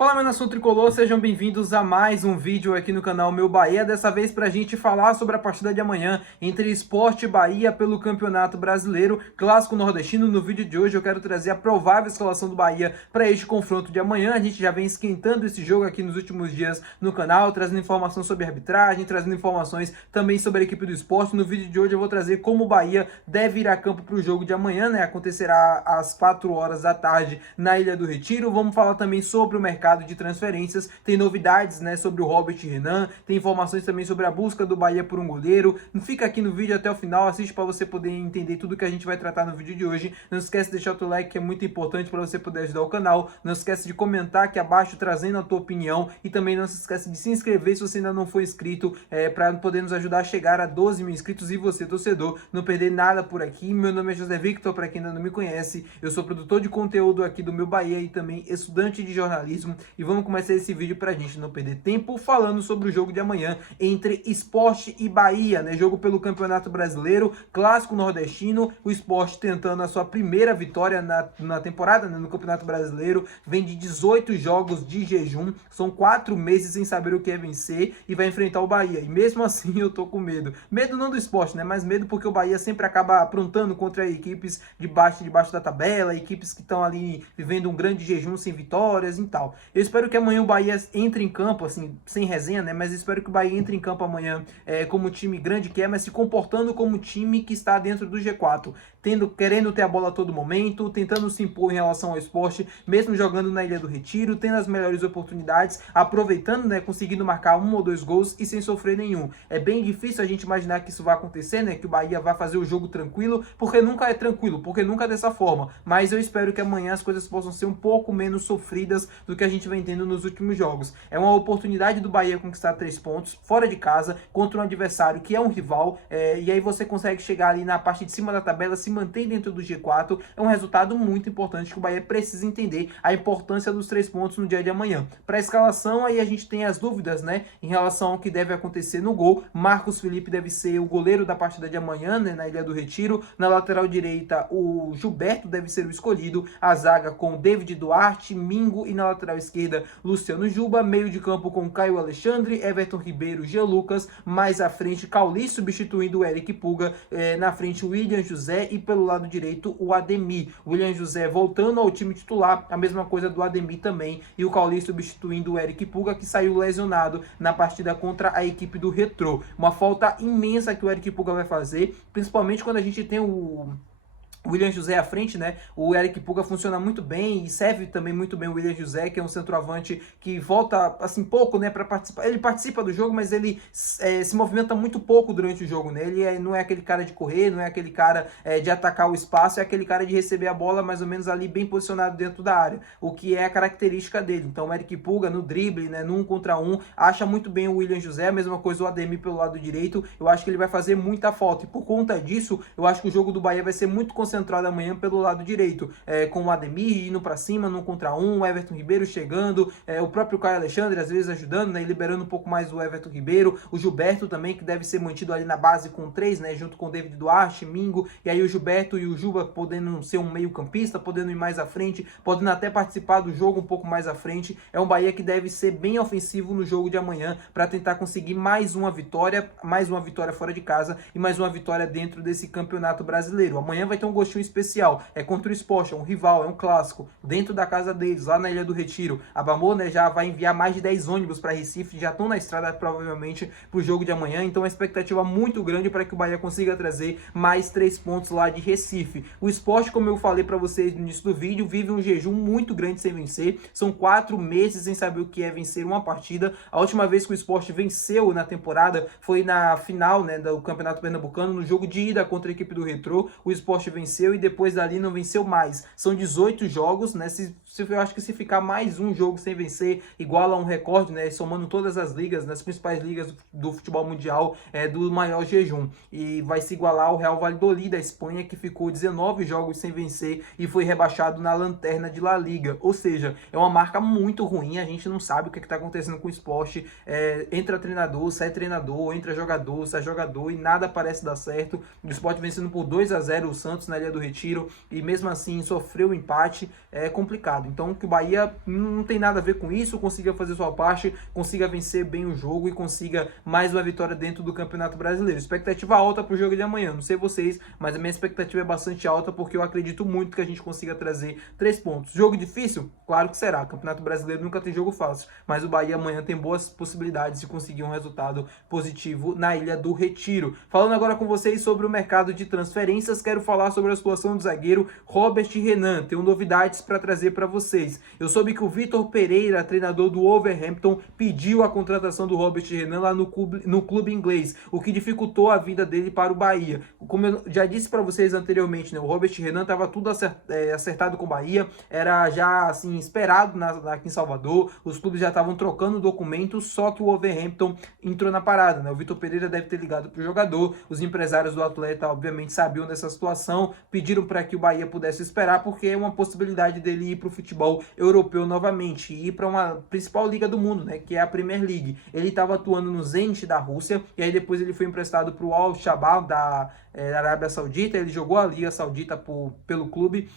Fala, meu nação tricolor, sejam bem-vindos a mais um vídeo aqui no canal Meu Bahia, dessa vez pra gente falar sobre a partida de amanhã entre Sport e Bahia pelo Campeonato Brasileiro, clássico nordestino. No vídeo de hoje eu quero trazer a provável escalação do Bahia para este confronto de amanhã. A gente já vem esquentando esse jogo aqui nos últimos dias no canal, trazendo informações sobre arbitragem, trazendo informações também sobre a equipe do Sport. No vídeo de hoje eu vou trazer como o Bahia deve ir a campo para o jogo de amanhã, né? Acontecerá às 4 horas da tarde na Ilha do Retiro. Vamos falar também sobre o mercado de transferências, tem novidades, né, sobre o Robert Renan, tem informações também sobre a busca do Bahia por um goleiro. Fica aqui no vídeo até o final, assiste para você poder entender tudo que a gente vai tratar no vídeo de hoje. Não esquece de deixar o teu like, que é muito importante para você poder ajudar o canal. Não esquece de comentar aqui abaixo trazendo a tua opinião e também não se esquece de se inscrever se você ainda não for inscrito, para poder nos ajudar a chegar a 12 mil inscritos e você, torcedor, não perder nada por aqui. Meu nome é José Victor, para quem ainda não me conhece, eu sou produtor de conteúdo aqui do Meu Bahia e também estudante de jornalismo. E vamos começar esse vídeo pra gente não perder tempo falando sobre o jogo de amanhã entre Sport e Bahia, né? Jogo pelo Campeonato Brasileiro, clássico nordestino. O Sport tentando a sua primeira vitória na temporada, né? No Campeonato Brasileiro, vem de 18 jogos de jejum, são 4 meses sem saber o que é vencer e vai enfrentar o Bahia. E mesmo assim eu tô com medo. Medo não do Sport, né? Mas medo porque o Bahia sempre acaba aprontando contra equipes de baixo da tabela, equipes que estão ali vivendo um grande jejum sem vitórias e tal. Eu espero que amanhã o Bahia entre em campo, assim, sem resenha, né? Mas espero que o Bahia entre em campo amanhã como time grande que é, mas se comportando como time que está dentro do G4. Querendo ter a bola a todo momento, tentando se impor em relação ao Sport, mesmo jogando na Ilha do Retiro, tendo as melhores oportunidades, aproveitando, né? Conseguindo marcar 1 ou 2 gols e sem sofrer nenhum. É bem difícil a gente imaginar que isso vai acontecer, né? Que o Bahia vai fazer o jogo tranquilo, porque nunca é tranquilo, porque nunca é dessa forma. Mas eu espero que amanhã as coisas possam ser um pouco menos sofridas do que a gente vem tendo nos últimos jogos. É uma oportunidade do Bahia conquistar 3 pontos fora de casa contra um adversário que é um rival, e aí você consegue chegar ali na parte de cima da tabela, se manter dentro do G4. É um resultado muito importante que o Bahia precisa entender a importância dos 3 pontos no dia de amanhã. Para a escalação, aí a gente tem as dúvidas, né, em relação ao que deve acontecer no gol. Marcos Felipe deve ser o goleiro da partida de amanhã, né, na Ilha do Retiro. Na lateral direita, o Gilberto deve ser o escolhido. A zaga com David Duarte, Mingo, e na lateral esquerda, Luciano Juba. Meio de campo com Caio Alexandre, Everton Ribeiro, Jean Lucas. Mais à frente, Cauli substituindo o Eric Puga. Na frente, William José, e pelo lado direito, o Ademir. William José voltando ao time titular, a mesma coisa do Ademir também, e o Cauli substituindo o Eric Puga, que saiu lesionado na partida contra a equipe do Retrô. Uma falta imensa que o Eric Puga vai fazer, principalmente quando a gente tem o William José à frente, né? O Eric Puga funciona muito bem e serve também muito bem o William José, que é um centroavante que volta assim pouco, né, para participar. Ele participa do jogo, mas ele se movimenta muito pouco durante o jogo, né? Ele não é aquele cara de correr, não é aquele cara de atacar o espaço, é aquele cara de receber a bola mais ou menos ali bem posicionado dentro da área, o que é a característica dele. Então o Eric Puga no drible, né, no 1 contra 1, acha muito bem o William José, a mesma coisa o Ademir pelo lado direito. Eu acho que ele vai fazer muita falta e por conta disso, eu acho que o jogo do Bahia vai ser muito concentrado amanhã pelo lado direito, com o Ademir indo para cima, no 1 contra 1, o Everton Ribeiro chegando, o próprio Caio Alexandre às vezes ajudando, né, e liberando um pouco mais o Everton Ribeiro, o Gilberto também, que deve ser mantido ali na base com 3, né, junto com o David Duarte, Mingo, e aí o Gilberto e o Juba podendo ser um meio campista, podendo ir mais à frente, podendo até participar do jogo um pouco mais à frente. É um Bahia que deve ser bem ofensivo no jogo de amanhã para tentar conseguir mais uma vitória fora de casa e mais uma vitória dentro desse Campeonato Brasileiro. Amanhã vai ter um gostinho especial, é contra o Sport, é um rival, é um clássico, dentro da casa deles, lá na Ilha do Retiro. A Bamor, né, já vai enviar mais de 10 ônibus para Recife, já estão na estrada provavelmente para o jogo de amanhã, então é uma expectativa muito grande para que o Bahia consiga trazer mais 3 pontos lá de Recife. O Sport, como eu falei para vocês no início do vídeo, vive um jejum muito grande sem vencer, são 4 meses sem saber o que é vencer uma partida. A última vez que o Sport venceu na temporada foi na final, né, do Campeonato Pernambucano, no jogo de ida contra a equipe do Retrô. O Sport venceu e depois dali não venceu mais. São 18 jogos, né? Eu acho que se ficar mais um jogo sem vencer, iguala um recorde, né? Somando todas as ligas, nas principais ligas do futebol mundial, do maior jejum. E vai se igualar ao Real Valladolid da Espanha, que ficou 19 jogos sem vencer e foi rebaixado na lanterna de La Liga. Ou seja, é uma marca muito ruim, a gente não sabe o que está acontecendo com o Sport. Entra treinador, sai treinador, entra jogador, sai jogador e nada parece dar certo. O Sport vencendo por 2 a 0 o Santos na Ilha do Retiro e mesmo assim sofreu o empate, é complicado. Então que o Bahia não tem nada a ver com isso, consiga fazer sua parte, consiga vencer bem o jogo e consiga mais uma vitória dentro do Campeonato Brasileiro. Expectativa alta para o jogo de amanhã, não sei vocês, mas a minha expectativa é bastante alta porque eu acredito muito que a gente consiga trazer 3 pontos. Jogo difícil? Claro que será. Campeonato Brasileiro nunca tem jogo fácil, mas o Bahia amanhã tem boas possibilidades de conseguir um resultado positivo na Ilha do Retiro. Falando agora com vocês sobre o mercado de transferências, quero falar sobre a situação do zagueiro Robert Renan. Tenho novidades para trazer para vocês. Eu soube que o Vitor Pereira, treinador do Wolverhampton, pediu a contratação do Robert Renan lá no clube inglês, o que dificultou a vinda dele para o Bahia. Como eu já disse para vocês anteriormente, né, o Robert Renan estava tudo acertado com o Bahia, era já assim esperado aqui em Salvador, os clubes já estavam trocando documentos, só que o Wolverhampton entrou na parada, né? O Vitor Pereira deve ter ligado para o jogador, os empresários do atleta obviamente sabiam dessa situação, pediram para que o Bahia pudesse esperar, porque é uma possibilidade dele ir para o futebol europeu novamente, e ir para uma principal liga do mundo, né, que é a Premier League. Ele estava atuando no Zenit da Rússia, e aí depois ele foi emprestado para o Al-Shabaab da Arábia Saudita, ele jogou a Liga Saudita pelo clube.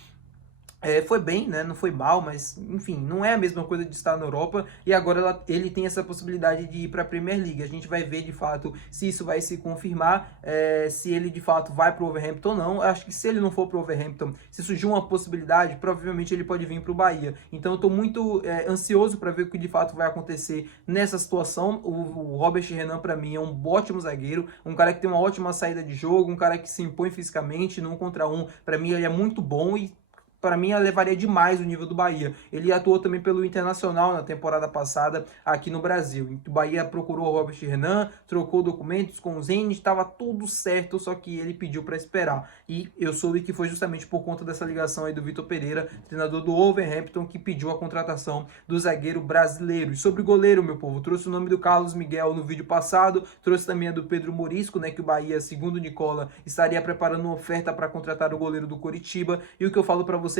Foi bem, né? Não foi mal, mas enfim, não é a mesma coisa de estar na Europa, e agora ele tem essa possibilidade de ir para a Premier League. A gente vai ver de fato se isso vai se confirmar, se ele de fato vai para o Wolverhampton ou não. Eu acho que se ele não for para o Wolverhampton, se surgir uma possibilidade, provavelmente ele pode vir para o Bahia. Então eu estou muito ansioso para ver o que de fato vai acontecer nessa situação. O Robert Renan para mim é um ótimo zagueiro, um cara que tem uma ótima saída de jogo, um cara que se impõe fisicamente, no 1 contra 1, para mim ele é muito bom e para mim, elevaria demais o nível do Bahia. Ele atuou também pelo Internacional na temporada passada aqui no Brasil. O Bahia procurou o Robert Renan, trocou documentos com o Zenit, estava tudo certo, só que ele pediu para esperar. E eu soube que foi justamente por conta dessa ligação aí do Vitor Pereira, treinador do Wolverhampton, que pediu a contratação do zagueiro brasileiro. E sobre o goleiro, meu povo, trouxe o nome do Carlos Miguel no vídeo passado, trouxe também a do Pedro Morisco, né, que o Bahia, segundo o Nicola, estaria preparando uma oferta para contratar o goleiro do Coritiba. E o que eu falo para vocês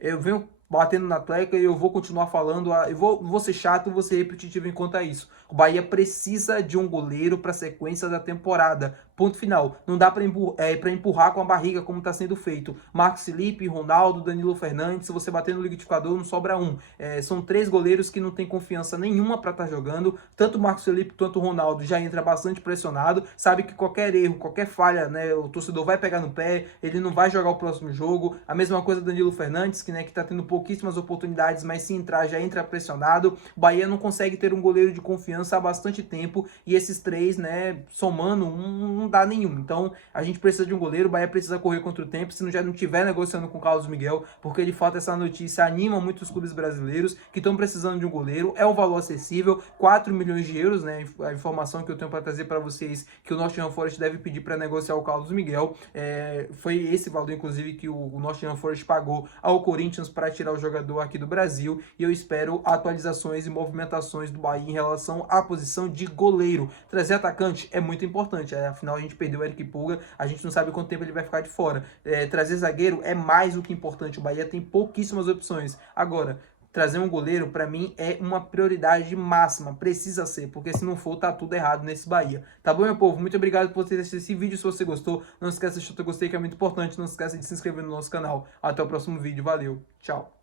eu venho batendo na tecla e eu vou continuar falando, eu vou ser chato, vou ser repetitivo enquanto a isso. O Bahia precisa de um goleiro para a sequência da temporada. Ponto final. Não dá para empurrar com a barriga como está sendo feito. Marcos Felipe, Ronaldo, Danilo Fernandes, se você bater no liquidificador não sobra um. São 3 goleiros que não tem confiança nenhuma para estar jogando. Tanto o Marcos Felipe quanto o Ronaldo já entra bastante pressionado. Sabe que qualquer erro, qualquer falha, né, o torcedor vai pegar no pé, ele não vai jogar o próximo jogo. A mesma coisa do Danilo Fernandes, que está tendo pouquíssimas oportunidades, mas se entrar já entra pressionado. O Bahia não consegue ter um goleiro de confiança há bastante tempo, e esses 3, né, somando não dá nenhum. Então a gente precisa de um goleiro, o Bahia precisa correr contra o tempo, se não já não estiver negociando com o Carlos Miguel, porque de fato essa notícia anima muitos clubes brasileiros que estão precisando de um goleiro. É um valor acessível, 4 milhões de euros, né, a informação que eu tenho para trazer para vocês, que o Nottingham Forest deve pedir para negociar o Carlos Miguel. Foi esse valor inclusive que o Nottingham Forest pagou ao Corinthians para tirar o jogador aqui do Brasil, e eu espero atualizações e movimentações do Bahia em relação à posição de goleiro. Trazer atacante é muito importante, afinal a gente perdeu o Eric Pulga, a gente não sabe quanto tempo ele vai ficar de fora. Trazer zagueiro é mais do que importante, o Bahia tem pouquíssimas opções. Agora, trazer um goleiro, para mim, é uma prioridade máxima, precisa ser, porque se não for, tá tudo errado nesse Bahia. Tá bom, meu povo? Muito obrigado por ter assistido esse vídeo. Se você gostou, não esqueça de deixar o gostei, que é muito importante. Não esqueça de se inscrever no nosso canal. Até o próximo vídeo. Valeu. Tchau.